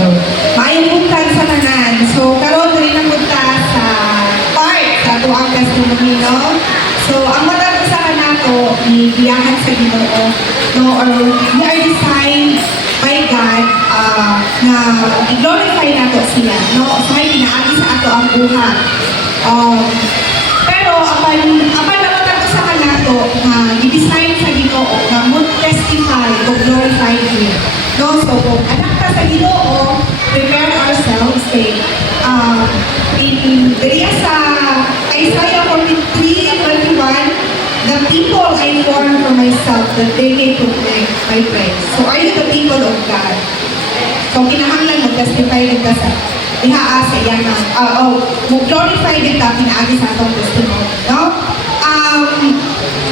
So, maayong buntag sa tanan. So, karon rin ang punta sa part sa tuwang testimony, no? So, ang matag sa kanato, ibiyahan sa Ginoo, no? Or we are designed by God na i-glorify nato siya, no? So, may pinaagi sa ato ang buhat. Pero, apan na matag sa kanato, na i-design sa Ginoo, na mag-testify o glorify Him. No, so kung anak ka sa Ginoo, prepare ourselves in Berea sa Isaiah 43:21, the people I formed for myself that they may proclaim my praise. So are you the people of God? So kinahanglan mag-testify din ka sa ihaa sa iyan na glorify din ka pinaagi sa atong testimony, no?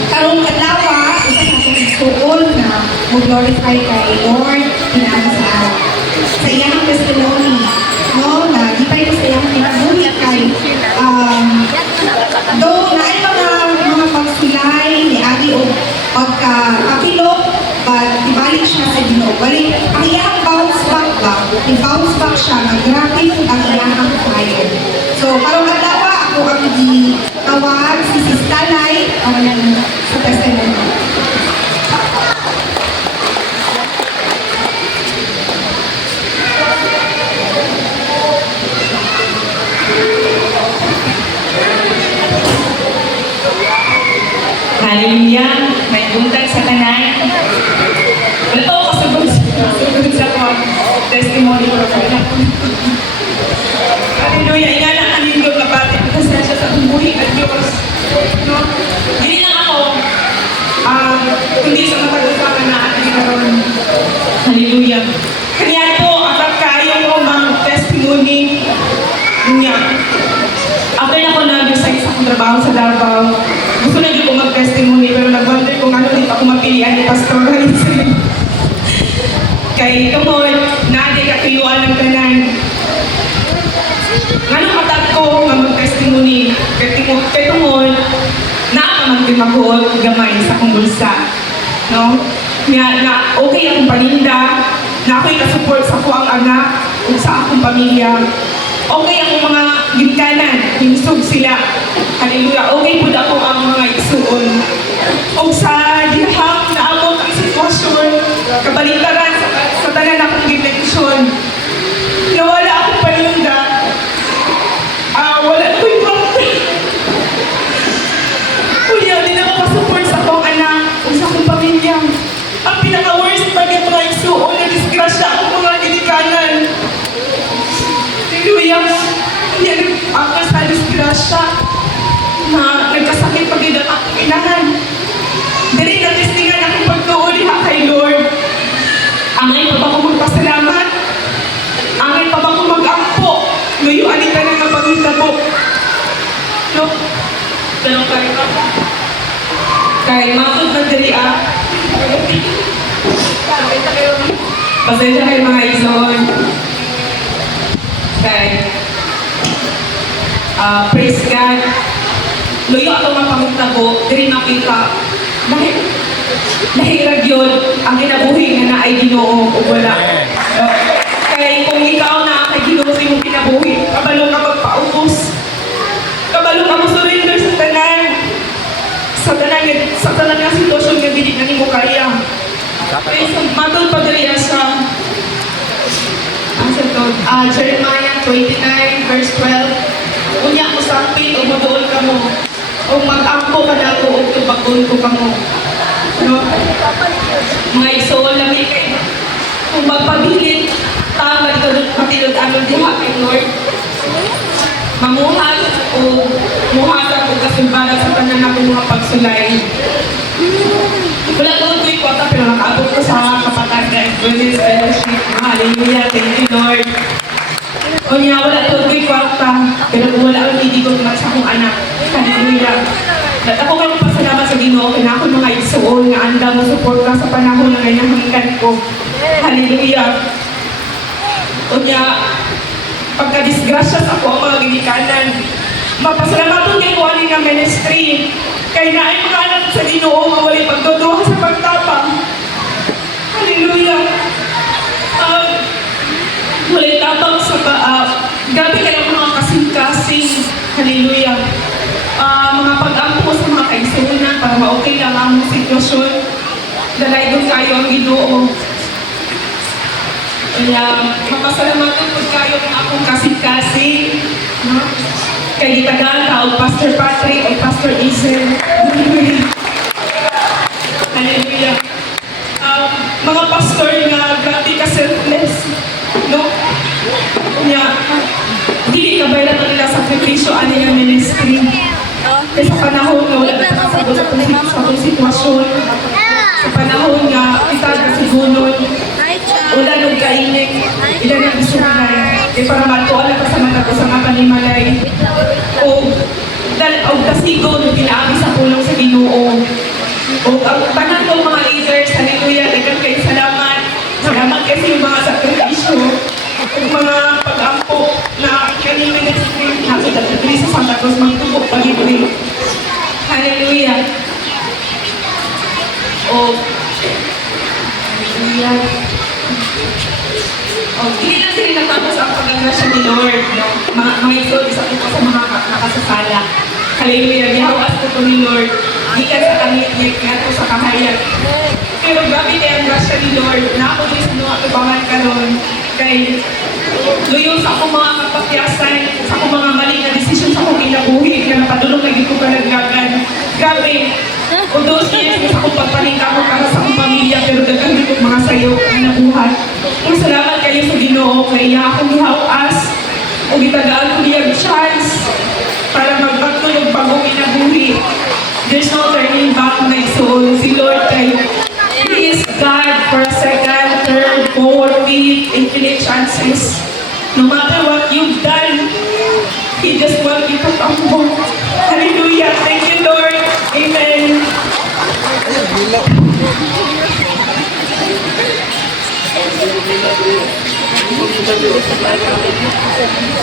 Karong adlaw isa sa atong suol na mag-glorify kay Lord pinaagi sa iyang testimony, no? Na di tayo sa iyang kinabuhi kay though na ay mga pagsulay ni Adi o pagkapilok, but ibalik siya sa Ginoo. Balik, ang iyang bounce back ba? I-bounce back siya, mag-grabe ang iyang fire. So, karong adlaw ako ang tawag si Sistalay sa testimony. Hallelujah! May buntag sa tanan. Wala pa ako kasabot sa testimony ko. Hallelujah! Ingana ang lindog na bati. Pasensya sa tumbuhi at Diyos. No? Hindi lang ako. Kundi sa matag-usapan na ating karoon. Hallelujah! Kanya po, apat kayo ko mga testimony niya. After na ko nag-resign sa akong trabaho sa Davao, gusto na ko mag-testimony, pero nag-wonder kung ano din ako mapilian ni Pastor Harrison. Kay tungod, natin katuyuan ng tanan. Ngano matag ko nga mag-testimony, kay tungod, nakamagtimagot gamay sa akong bulsa. No? Na okay akong paninda, na ako'y kasupport sa ako ang anak, o sa akong pamilya. Okay akong mga ginkanan, hinsog sila. Hallelujah. Okay po ako ang mga isuon. O sa dinahang naamot ang sitwasyon, kabaliktaran sa tanan akong giteksyon. Nawala akong paninda. Wala ko'y kwarta. Kuya, di na makasupport sa akong anak o sa akong pamilya. Ang pinaka-worst pa ng mga isuon na disgrasya akong mga ginikanan. Hallelujah. Yan ako sa disgrasya na nagkasakit pag ang akong inahan. Dali na testingan akong pagtuuli ha kay Lord. Angay pa ba ko magpasalamat? Angay pa ba ko mag-ampo? Luyuan ka na nga pag-hitabo. No? Ganun ka rin ako. Kay matod na dali pasensya kayo mga ison. Kay praise God. Luyo ato nga pangitabo, diri makita. Nahirag yun ang kinabuhi nga na ay Ginoo o wala. Kaya kung ikaw na kay Ginoo sa imong kinabuhi, kabalo ka magpaubos. Kabalo ka mo surrender sa tanan. Sa tanan nga sitwasyon nga dili na nimo kaya. Kaya sa matod pa diri sa Jeremiah 29 verse 12. Unya mo sampit o maduol ka mo. O mag-ampo ka na ko o tubagon ko ka mo. No? Mga isool namin kay kung magpabilit, tama dito matilod anon diha kay Lord. Mamuhat o muhatag o kasulbaran sa tanan na mga pagsulay. Wala ko ito'y kwata pero nakaabot ko sa kapatagan. Goodness, fellowship. Hallelujah. Thank you, Lord. O niya, wala ito ito'y kwata pero wala ang hindi ko sa akong anak. Hallelujah. At ako kayo pasalamat sa Ginoo kaya ako mga isuon nga anda mo support ka sa panahon na ngayon ko. Hallelujah. O niya, pagka-disgrasya sa ako ang mga ginikanan, mapasalamat kay ko nga ministry. Kaya na ay mga anak sa Ginoo nga walay pagduduha sa pagtapang. Hallelujah. Walay Hallelujah. Mga pag-ampo sa mga kaigsunan para ma-okay lang ang sitwasyon. Dalaygon kayo ang Ginoo. Kaya mapasalamatan po kayo ng akong kasing-kasing. No? Kay Gitagan, o Pastor Patrick, o Pastor Isel. Hallelujah. Hallelujah. Mga pastor nga grabe ka selfless. No? Kaya, hindi ka ba na nila sakripisyo ano yung ministry. Kaya sa panahon na wala na kasagot sa itong sitwasyon. Sa panahon nga, kita ka sigunod. Wala nung kainit. Ilan ang isunan. Kaya para matuala ka sa mata ko sa mga panimalay. O kasigon, pinaami sa pulong sa Ginoo. O ang tanan ng mga leaders, hallelujah, dagan kayo salamat. Salamat kasi yung mga sakripisyo. Yung mga pag-ampo na kanina ministry, nakita sa Cristo Santa Cruz, magtubok pag-ibig. Hallelujah. Hallelujah. Hindi lang sila natapos ang pag-agrasya ni Lord. No? Mga ito, isa po sa mga nakasasala. Hallelujah. Gihawas ko po ni Lord. Gikan sa kamit niya, kaya po sa kahayag. Pero grabe kaya ang grasya ni Lord. Na ako din sa mga tubangan karon kay luyo sa akong mga kapapyasan, sa akong mga mali na desisyon sa akong kinabuhi, na napadulong na gito kalaglagan. Grabe. O those years, sa akong pagpaningkamot para sa akong pamilya, pero dagang dito mga sayo na nabuhat. Kung salamat kayo sa Ginoo, kaya akong gihawas o gitagaan ko niya chance para magpagtulog pag-ong kinabuhi. There's no turning back na isoon. Si Lord kayo. He is God for a second, third, fourth, fifth, infinite chances. No matter what you've done, He just wants you to come home. Hallelujah. Thank you, Lord. Amen.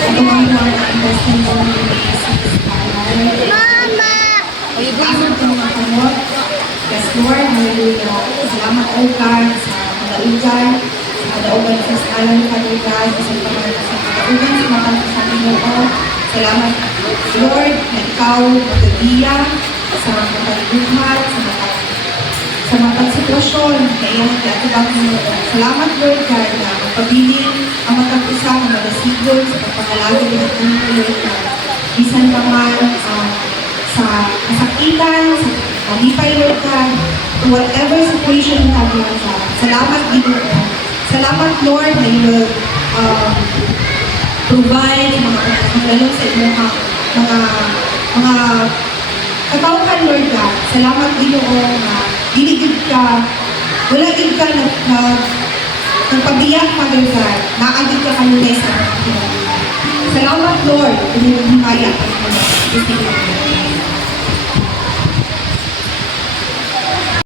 Ito ang mga testimony ni Mama! Pasok ko mga kamot. Yes, Lord, hallelujah. Salamat o God sa kadaugan, sa kadaugan sa skalan ni Father God, sa kadaugan sa kadaugan sa Ginoo. Salamat, Lord, na ikaw magagiya sa mga pagbuhat, sa mga pagsitwasyon na iyong nagtatubang Ginoo. Salamat, Lord God, na magpabiling ang matag-usa ng magasigon sa pagpakalagay ng Ginoo, Lord God. Bisan pa man sa kasakitan, sa malipay, Lord God, to whatever situation you have, Lord God. Salamat, Ginoo. Salamat, Lord, na you will provide mga pagkakalong sa inyong mga katauhan, Lord God. Salamat, Ginoo, na diligid ka, wala gid ka nagpabiyak, Father God, naagid ka kanunay sa mga Salamat, Lord, kung himaya ka kanunay.